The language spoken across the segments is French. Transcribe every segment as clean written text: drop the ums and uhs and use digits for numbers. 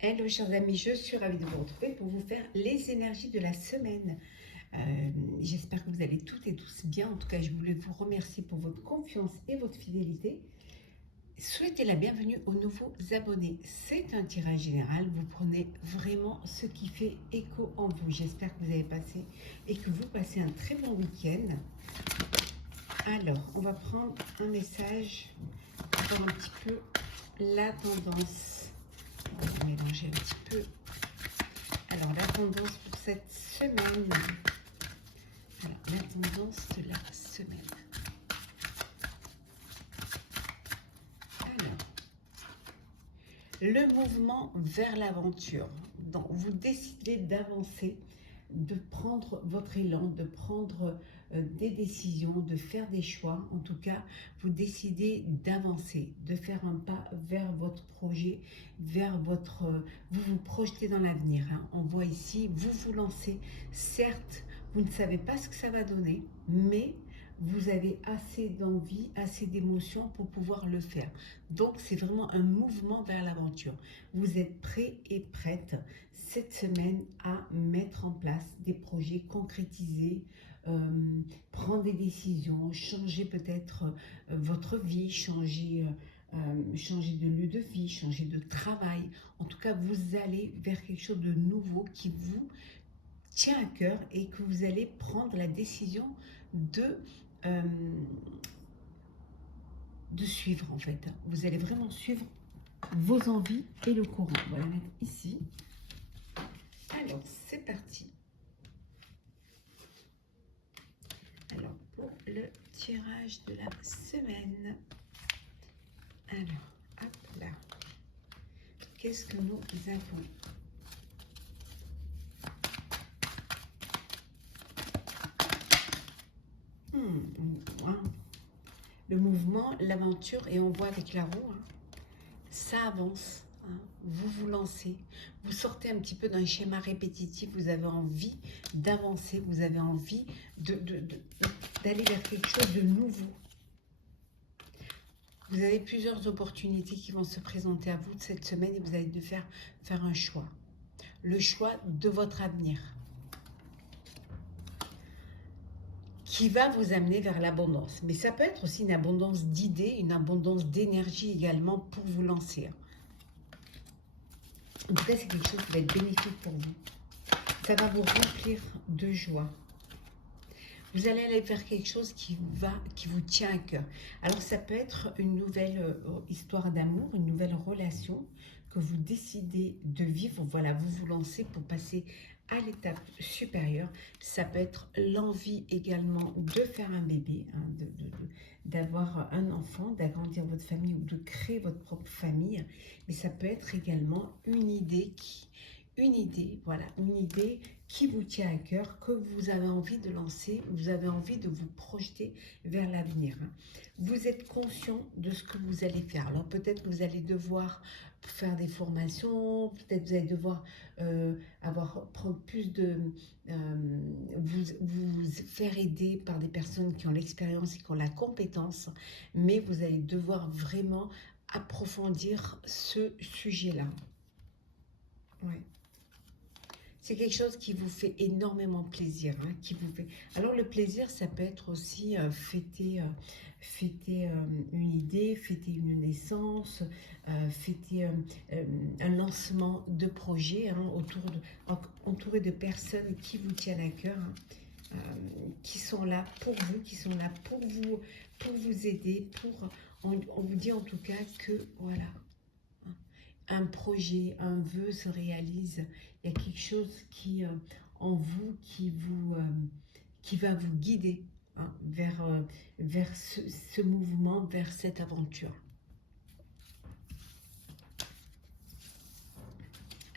Hello chers amis, je suis ravie de vous retrouver pour vous faire les énergies de la semaine. J'espère que vous allez toutes et tous bien. En tout cas, je voulais vous remercier pour votre confiance et votre fidélité. Souhaitez la bienvenue aux nouveaux abonnés. C'est un tirage général. Vous prenez vraiment ce qui fait écho en vous. J'espère que vous avez passé et que vous passez un très bon week-end. Alors, on va prendre un message pour voir un petit peu la tendance. On va mélanger un petit peu. Alors, la tendance pour cette semaine. Alors, la tendance de la semaine. Alors, le mouvement vers l'aventure. Donc, vous décidez d'avancer, de prendre votre élan, de prendre des décisions, de faire des choix. En tout cas, vous décidez d'avancer, de faire un pas vers votre projet, vers votre... vous vous projetez dans l'avenir. Hein. On voit ici, vous vous lancez. Certes, vous ne savez pas ce que ça va donner, mais vous avez assez d'envie, assez d'émotion pour pouvoir le faire. Donc, c'est vraiment un mouvement vers l'aventure. Vous êtes prêt et prête cette semaine à mettre en place des projets, concrétiser, prendre des décisions, changer peut-être votre vie, changer de lieu de vie, changer de travail. En tout cas, vous allez vers quelque chose de nouveau qui vous tient à cœur et que vous allez prendre la décision euh, de suivre en fait. Vous allez vraiment suivre vos envies et le courant. On va la mettre ici. Alors, c'est parti. Alors, pour le tirage de la semaine. Alors, hop là. Qu'est-ce que nous avons? Le mouvement, l'aventure, et on voit avec la roue, hein, ça avance. Hein, vous vous lancez, vous sortez un petit peu d'un schéma répétitif, vous avez envie d'avancer, vous avez envie d'aller vers quelque chose de nouveau. Vous avez plusieurs opportunités qui vont se présenter à vous cette semaine et vous allez devoir faire un choix. Le choix de votre avenir qui va vous amener vers l'abondance. Mais ça peut être aussi une abondance d'idées, une abondance d'énergie également pour vous lancer. En tout cas, c'est quelque chose qui va être bénéfique pour vous. Ça va vous remplir de joie. Vous allez aller faire quelque chose qui vous tient à cœur. Alors, ça peut être une nouvelle histoire d'amour, une nouvelle relation que vous décidez de vivre. Voilà, vous vous lancez pour passer à l'étape supérieure. Ça peut être l'envie également de faire un bébé, hein, d'avoir un enfant, d'agrandir votre famille ou de créer votre propre famille. Mais ça peut être également une idée qui vous tient à cœur, que vous avez envie de lancer, vous avez envie de vous projeter vers l'avenir. Vous êtes conscient de ce que vous allez faire. Alors peut-être que vous allez devoir faire des formations, peut-être vous allez devoir prendre plus de... vous faire aider par des personnes qui ont l'expérience et qui ont la compétence, mais vous allez devoir vraiment approfondir ce sujet-là. Ouais. C'est quelque chose qui vous fait énormément plaisir. Hein, qui vous fait... Alors le plaisir, ça peut être aussi fêter une idée, fêter une naissance, fêter un lancement de projet, hein, entouré de personnes qui vous tiennent à cœur, hein, qui sont là pour vous, qui sont là pour vous aider. On vous dit en tout cas que voilà, un projet, un vœu se réalise. Il y a quelque chose qui en vous qui va vous guider, hein, vers ce mouvement, vers cette aventure.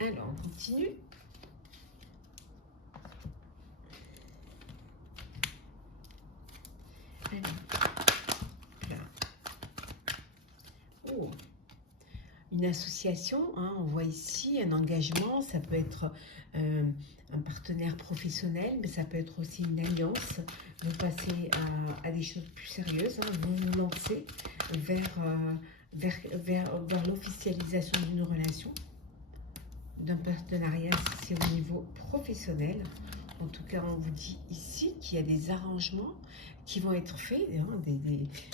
Alors, on continue. Alors, là. Oh. Une association, hein, on voit ici un engagement, ça peut être un partenaire professionnel, mais ça peut être aussi une alliance. Vous passez à des choses plus sérieuses, hein, vous vous lancez vers l'officialisation d'une relation. d'un partenariat si c'est au niveau professionnel. En tout cas, on vous dit ici qu'il y a des arrangements qui vont être faits, hein,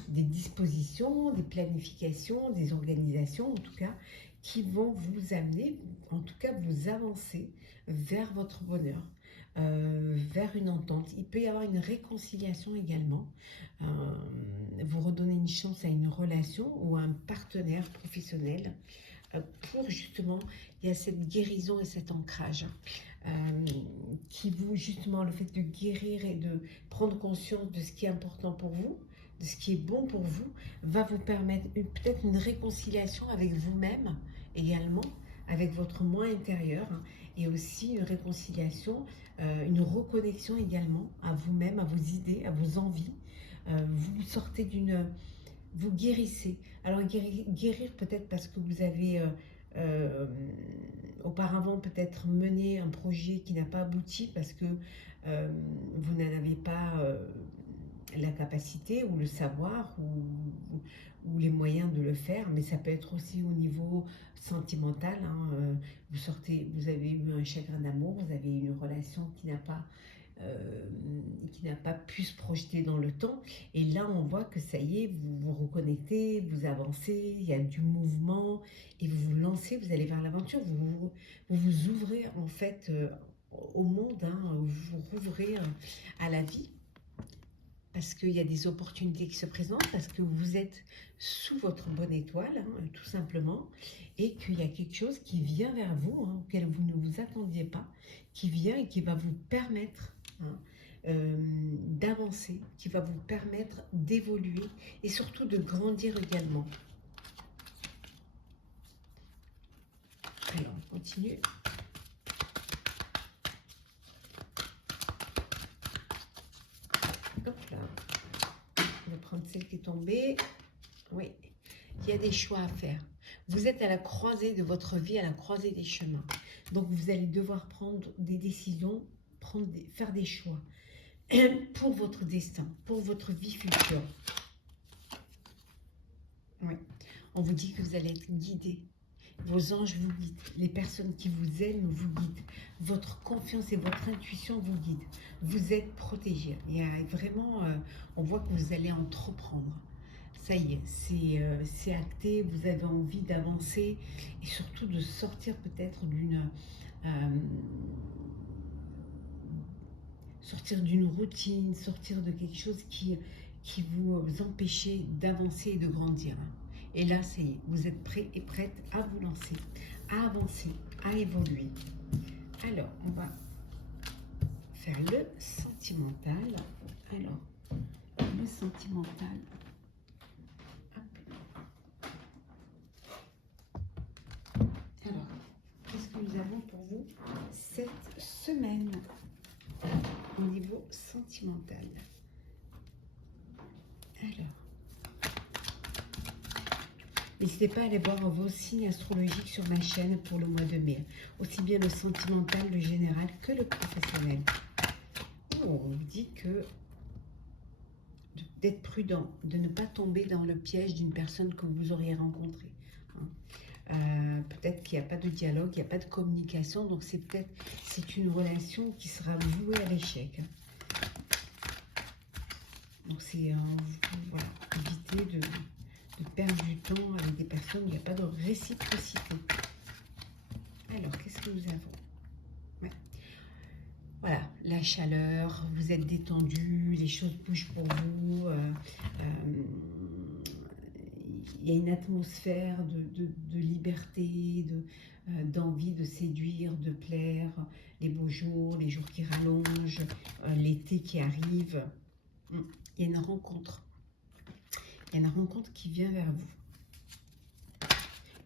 des dispositions, des planifications, des organisations, en tout cas, qui vont vous amener, en tout cas, vous avancer vers votre bonheur, vers une entente. Il peut y avoir une réconciliation également, vous redonner une chance à une relation ou à un partenaire professionnel pour justement, il y a cette guérison et cet ancrage qui vous, justement, le fait de guérir et de prendre conscience de ce qui est important pour vous, de ce qui est bon pour vous, va vous permettre peut-être une réconciliation avec vous-même également, avec votre moi intérieur, hein, et aussi une réconciliation, une reconnexion également à vous-même, à vos idées, à vos envies. Vous sortez d'une... Vous guérissez. Alors guérir peut-être parce que vous avez euh, auparavant peut-être mené un projet qui n'a pas abouti parce que vous n'en avez pas la capacité ou le savoir ou les moyens de le faire, mais ça peut être aussi au niveau sentimental, hein, vous avez eu un chagrin d'amour, vous avez eu une relation qui n'a pas pu se projeter dans le temps. Et là, on voit que ça y est, vous vous reconnectez, vous avancez, il y a du mouvement et vous vous lancez, vous allez vers l'aventure, vous ouvrez en fait au monde, hein, vous vous rouvrez à la vie parce qu'il y a des opportunités qui se présentent, parce que vous êtes sous votre bonne étoile, hein, tout simplement, et qu'il y a quelque chose qui vient vers vous, hein, auquel vous ne vous attendiez pas, qui vient et qui va vous permettre, hein, d'avancer, qui va vous permettre d'évoluer et surtout de grandir également. Alors, on continue. Hop là. On va prendre celle qui est tombée. Oui, il y a des choix à faire. Vous êtes à la croisée de votre vie, à la croisée des chemins. Donc, vous allez devoir prendre des décisions, faire des choix pour votre destin, pour votre vie future. Oui. On vous dit que vous allez être guidé. Vos anges vous guident. Les personnes qui vous aiment vous guident. Votre confiance et votre intuition vous guident. Vous êtes protégé. Il y a vraiment, on voit que vous allez entreprendre. Ça y est, c'est acté. Vous avez envie d'avancer et surtout de sortir peut-être sortir d'une routine, sortir de quelque chose qui vous empêchait d'avancer et de grandir. Et là, ça y est, vous êtes prêts et prêtes à vous lancer, à avancer, à évoluer. Alors, on va faire le sentimental. Alors, le sentimental. Alors, qu'est-ce que nous avons pour vous cette semaine au niveau sentimental? Alors, n'hésitez pas à aller voir vos signes astrologiques sur ma chaîne pour le mois de mai. Aussi bien le sentimental, le général que le professionnel. Oh, on vous dit que d'être prudent, de ne pas tomber dans le piège d'une personne que vous auriez rencontrée. Peut-être qu'il n'y a pas de dialogue, il n'y a pas de communication, donc c'est une relation qui sera vouée à l'échec. Donc c'est voilà, éviter de perdre du temps avec des personnes où il n'y a pas de réciprocité. Alors, qu'est-ce que nous avons? Ouais. Voilà, la chaleur, vous êtes détendu, les choses bougent pour vous. Il y a une atmosphère de liberté, d'envie de séduire, de plaire, les beaux jours, les jours qui rallongent, l'été qui arrive. Il y a une rencontre. Il y a une rencontre qui vient vers vous.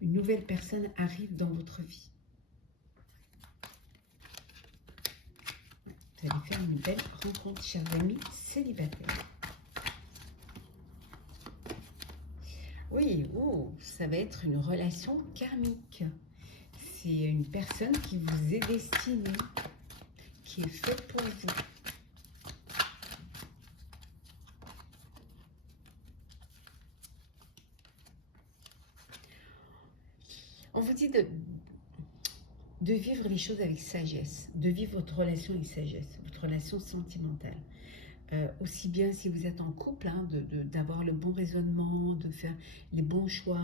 Une nouvelle personne arrive dans votre vie. Vous allez faire une belle rencontre, chers amis célibataires. Oui, oh, ça va être une relation karmique. C'est une personne qui vous est destinée, qui est faite pour vous. On vous dit de vivre les choses avec sagesse, de vivre votre relation avec sagesse, votre relation sentimentale. Aussi bien si vous êtes en couple, hein, d'avoir le bon raisonnement, de faire les bons choix,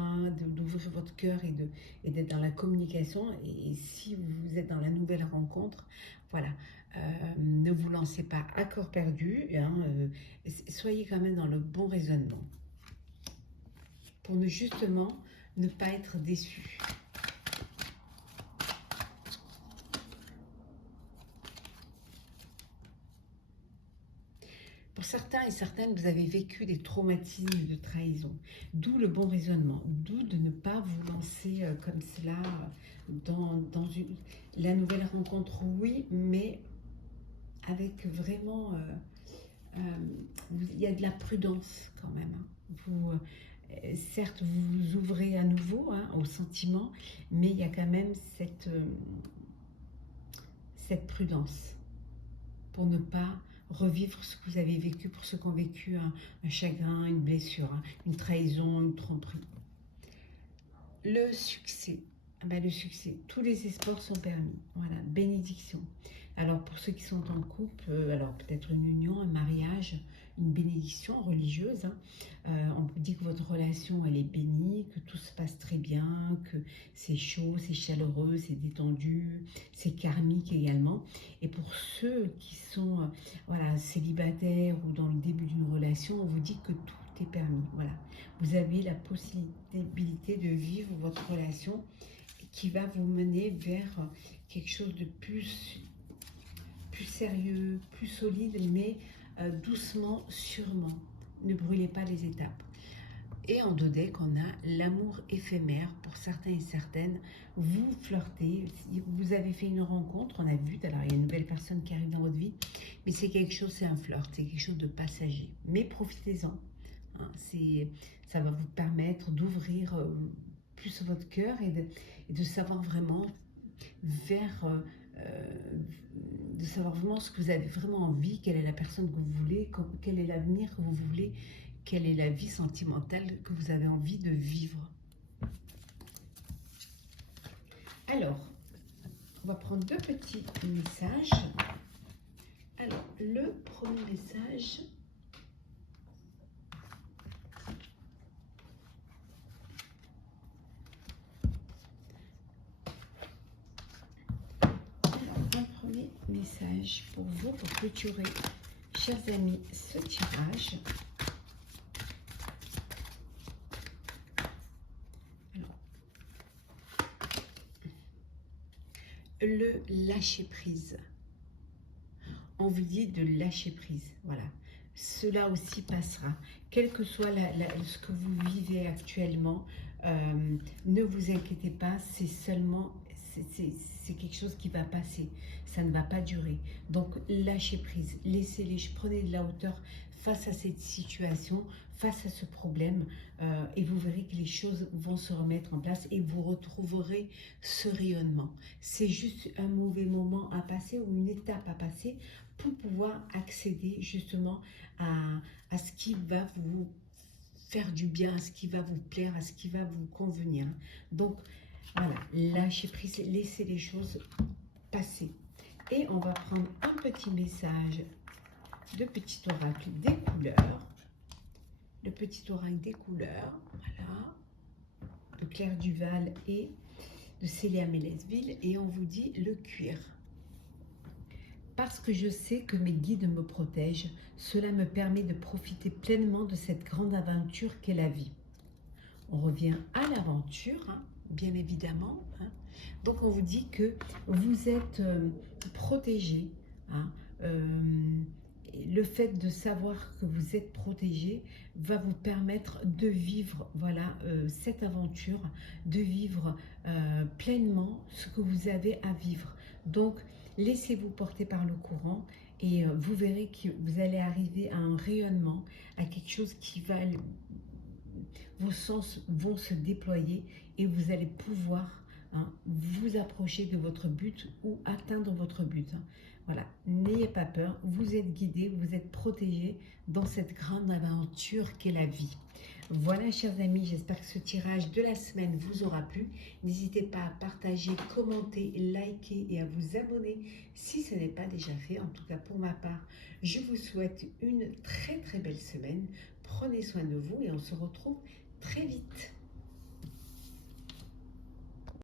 d'ouvrir votre cœur et d'être dans la communication. Et si vous êtes dans la nouvelle rencontre, voilà, ne vous lancez pas à corps perdu, hein, soyez quand même dans le bon raisonnement pour justement ne pas être déçu. Pour certains et certaines, vous avez vécu des traumatismes de trahison, d'où le bon raisonnement, d'où de ne pas vous lancer comme cela dans la nouvelle rencontre, oui, mais avec vraiment, il y a de la prudence quand même. Hein. Certes, vous vous ouvrez à nouveau, hein, aux sentiments, mais il y a quand même cette prudence pour ne pas revivre ce que vous avez vécu, pour ceux qui ont vécu un chagrin, une blessure, hein, une trahison, une tromperie. Le succès. Le succès, tous les espoirs sont permis. Voilà, bénédiction. Alors pour ceux qui sont en couple, alors peut-être une union, un mariage, une bénédiction religieuse. Hein. On peut dire que votre relation elle est bénie, que tout se passe très bien, que c'est chaud, c'est chaleureux, c'est détendu, c'est karmique également. Et pour ceux qui sont voilà, célibataires ou dans le début d'une relation, on vous dit que tout est permis. Voilà, vous avez la possibilité de vivre votre relation qui va vous mener vers quelque chose de plus sérieux, plus solide, mais doucement, sûrement. Ne brûlez pas les étapes. Et en dos deck, on a l'amour éphémère pour certains et certaines. Vous flirtez, vous avez fait une rencontre, on a vu, alors il y a une nouvelle personne qui arrive dans votre vie, mais c'est quelque chose, c'est un flirt, c'est quelque chose de passager. Mais profitez-en. Hein, ça va vous permettre d'ouvrir plus votre cœur et de savoir vraiment de savoir vraiment ce que vous avez vraiment envie, quelle est la personne que vous voulez, quel est l'avenir que vous voulez, quelle est la vie sentimentale que vous avez envie de vivre. Alors, on va prendre deux petits messages. Alors, le premier message... message pour vous, pour clôturer, chers amis, ce tirage. Alors, le lâcher prise. On vous dit de lâcher prise, voilà. Cela aussi passera. Quel que soit ce que vous vivez actuellement, ne vous inquiétez pas, c'est seulement... C'est quelque chose qui va passer, ça ne va pas durer. Donc lâchez prise, laissez-les, prenez de la hauteur face à cette situation, face à ce problème, et vous verrez que les choses vont se remettre en place et vous retrouverez ce rayonnement. C'est juste un mauvais moment à passer ou une étape à passer pour pouvoir accéder justement à ce qui va vous faire du bien, à ce qui va vous plaire, à ce qui va vous convenir. Donc, voilà, lâchez prise, laissez les choses passer. Et on va prendre un petit message de petit oracle des couleurs. Le petit oracle des couleurs, voilà, de Claire Duval et de Célia Mélesville. Et on vous dit le cuir. Parce que je sais que mes guides me protègent, cela me permet de profiter pleinement de cette grande aventure qu'est la vie. On revient à l'aventure, hein, bien évidemment. Hein. Donc on vous dit que vous êtes protégé. Hein. Le fait de savoir que vous êtes protégé va vous permettre de vivre voilà, cette aventure, de vivre pleinement ce que vous avez à vivre. Donc, laissez-vous porter par le courant et vous verrez que vous allez arriver à un rayonnement, à quelque chose qui va... Vos sens vont se déployer et vous allez pouvoir vous approcher de votre but ou atteindre votre but. Hein. Voilà, n'ayez pas peur, vous êtes guidé, vous êtes protégé dans cette grande aventure qu'est la vie. Voilà, chers amis, j'espère que ce tirage de la semaine vous aura plu. N'hésitez pas à partager, commenter, liker et à vous abonner si ce n'est pas déjà fait. En tout cas, pour ma part, je vous souhaite une très très belle semaine. Prenez soin de vous et on se retrouve très vite.